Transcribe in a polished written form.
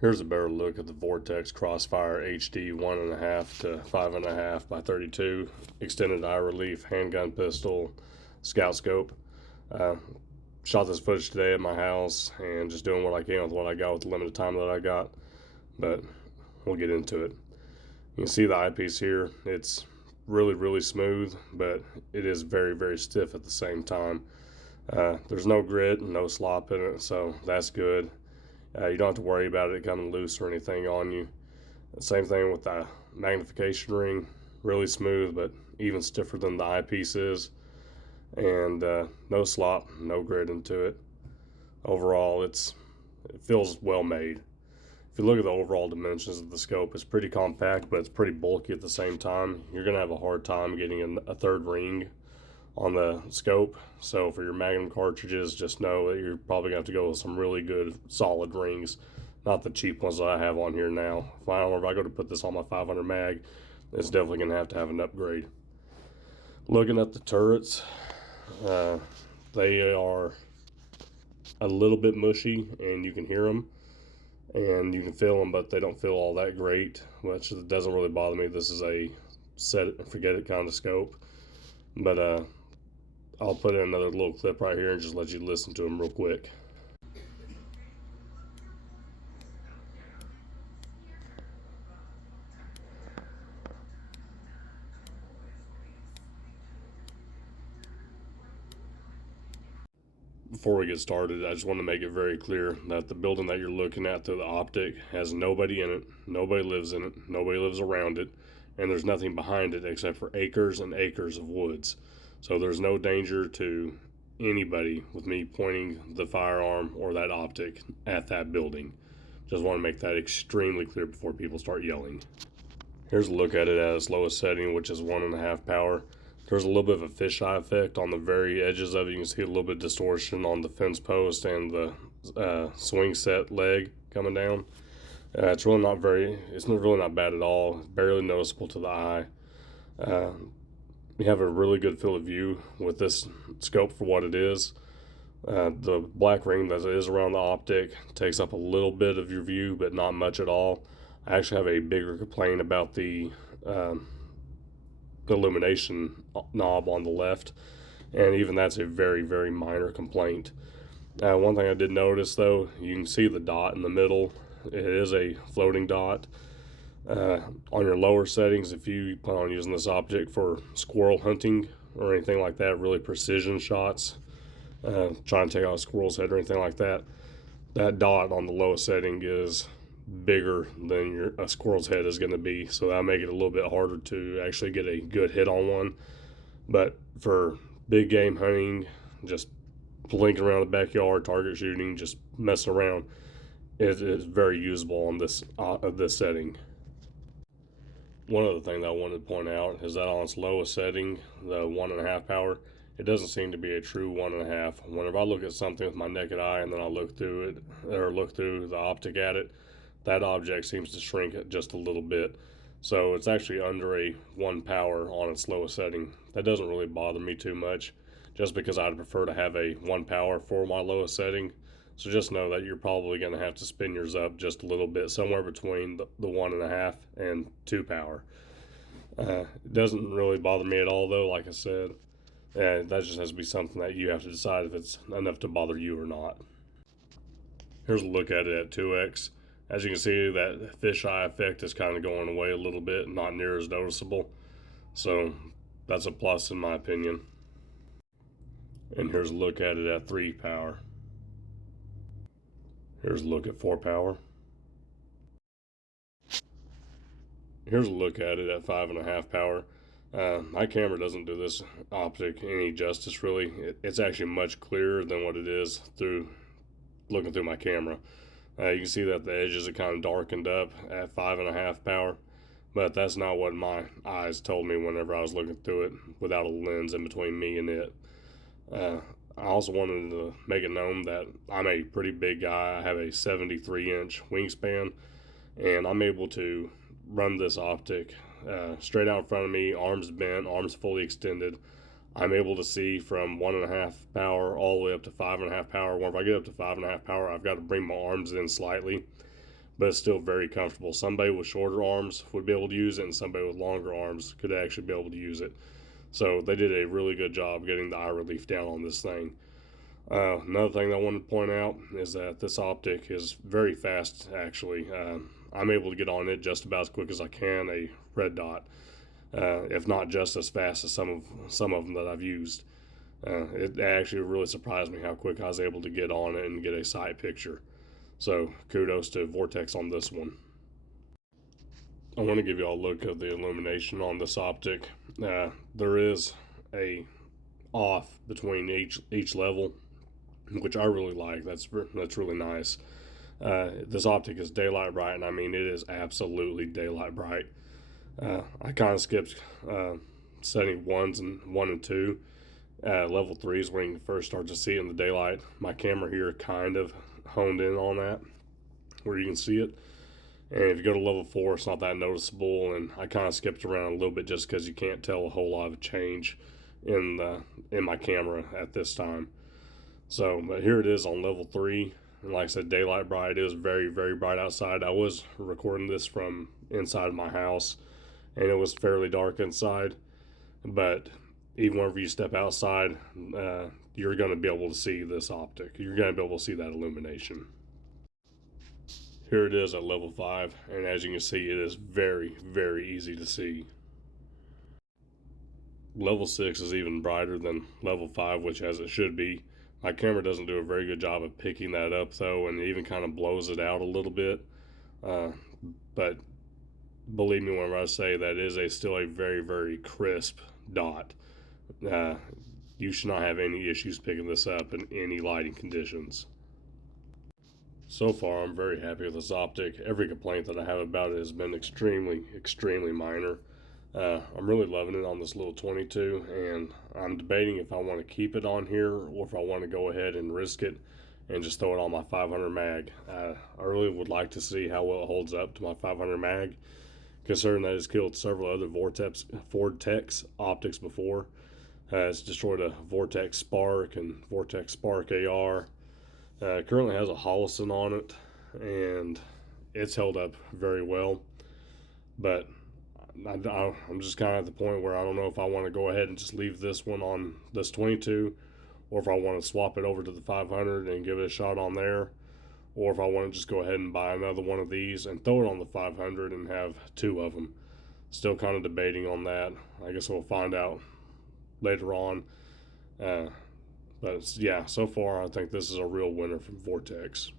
Here's a better look at the Vortex Crossfire HD 1.5 to 5.5 by 32 extended eye relief handgun pistol scout scope. Uh, Shot this footage today at my house and just doing what I can with what I got with the limited time that I got, but we'll get into it. You can see the eyepiece here. It's really smooth, but it is very stiff at the same time. There's no grit and no slop in it, so that's good. You don't have to worry about it coming loose or anything on you. Same thing with the magnification ring, really smooth but even stiffer than the eyepiece is, and no slop, no grit into it. Overall, it feels well made. If you look at the overall dimensions of the scope, it's pretty compact, but it's pretty bulky at the same time. You're going to have a hard time getting a third ring on the scope. So for your Magnum cartridges, just know that you're probably going to have to go with some really good solid rings, not the cheap ones that I have on here now. If I go to put this on my 500 mag, it's definitely going to have an upgrade. Looking at the turrets, they are a little bit mushy, and you can hear them and you can feel them, but they don't feel all that great, which doesn't really bother me. This is a set it and forget it kind of scope, but I'll put in another little clip right here and just let you listen to them real quick. Before we get started, I just want to make it very clear that the building that you're looking at through the optic has nobody in it, nobody lives in it, nobody lives around it, and there's nothing behind it except for acres and acres of woods. So there's no danger to anybody with me pointing the firearm or that optic at that building. Just want to make that extremely clear before people start yelling. Here's a look at it at its lowest setting, which is 1.5 power. There's a little bit of a fisheye effect on the very edges of it. You can see a little bit of distortion on the fence post and the swing set leg coming down. It's really not bad at all. It's barely noticeable to the eye. You have a really good field of view with this scope for what it is. The black ring that is around the optic takes up a little bit of your view, but not much at all. I actually have a bigger complaint about the Illumination knob on the left, and even that's a very minor complaint. One thing I did notice, though, you can see the dot in the middle. It is a floating dot. On your lower settings, if you plan on using this optic for squirrel hunting or anything like that, really precision shots, trying to take out a squirrel's head or anything like that, that dot on the lowest setting is bigger than a squirrel's head is going to be, so that'll make it a little bit harder to actually get a good hit on one. But for big game hunting, just blinking around the backyard, target shooting, just messing around, it is very usable on this setting. One other thing that I wanted to point out is that on its lowest setting, the 1.5 power, it doesn't seem to be a true 1.5. Whenever I look at something with my naked eye and then I look through it, or look through the optic at it, that object seems to shrink it just a little bit. So it's actually under a 1 power on its lowest setting. That doesn't really bother me too much, just because I'd prefer to have a 1 power for my lowest setting. So just know that you're probably going to have to spin yours up just a little bit, somewhere between the 1.5 and 2 power. It doesn't really bother me at all, though. Like I said, that just has to be something that you have to decide if it's enough to bother you or not. Here's a look at it at 2x. As you can see, that fisheye effect is kind of going away a little bit, not near as noticeable. So that's a plus in my opinion. And here's a look at it at 3 power. Here's a look at 4 power. Here's a look at it at 5.5 power. My camera doesn't do this optic any justice, really. It's actually much clearer than what it is looking through my camera. You can see that the edges are kind of darkened up at 5.5 power, but that's not what my eyes told me whenever I was looking through it without a lens in between me and it. I also wanted to make it known that I'm a pretty big guy. I have a 73-inch wingspan, and I'm able to run this optic straight out in front of me, arms bent, arms fully extended. I'm able to see from 1.5 power all the way up to 5.5 power. Well, if I get up to 5.5 power, I've got to bring my arms in slightly. but it's still very comfortable. Somebody with shorter arms would be able to use it, and somebody with longer arms could actually be able to use it. So they did a really good job getting the eye relief down on this thing. Another thing I wanted to point out is that this optic is very fast, actually. I'm able to get on it just about as quick as I can a red dot, if not just as fast as some of them that I've used. It actually really surprised me how quick I was able to get on it and get a sight picture. So kudos to Vortex on this one. I want to give you all a look at the illumination on this optic. There is a off between each level, which I really like. That's really nice. This optic is daylight bright, and I mean it is absolutely daylight bright. I kind of skipped setting 1 and 2. Level 3 is when you first start to see it in the daylight. My camera here kind of honed in on that, where you can see it. And if you go to level 4, it's not that noticeable, and I kind of skipped around a little bit just because you can't tell a whole lot of change in my camera at this time. So, but here it is on level 3, and like I said, daylight bright. It is very, very bright outside. I was recording this from inside my house, and it was fairly dark inside, but even whenever you step outside, you're going to be able to see this optic. You're going to be able to see that illumination. Here it is at level 5, and as you can see, it is very, very easy to see. Level 6 is even brighter than level 5, which as it should be. My camera doesn't do a very good job of picking that up though, and it even kind of blows it out a little bit. But believe me when I say that it is still a very, very crisp dot. You should not have any issues picking this up in any lighting conditions. So far, I'm very happy with this optic. Every complaint that I have about it has been extremely, extremely minor. I'm really loving it on this little 22, and I'm debating if I want to keep it on here or if I want to go ahead and risk it and just throw it on my 500 mag. I really would like to see how well it holds up to my 500 mag, considering that it's killed several other Vortex optics before. It's destroyed a Vortex Spark and Vortex Spark AR. Currently has a Holosun on it, and it's held up very well. But I'm just kind of at the point where I don't know if I want to go ahead and just leave this one on this 22, or if I want to swap it over to the 500 and give it a shot on there, or if I want to just go ahead and buy another one of these and throw it on the 500 and have 2 of them. Still kind of debating on that. I guess we'll find out later on. But yeah, so far I think this is a real winner from Vortex.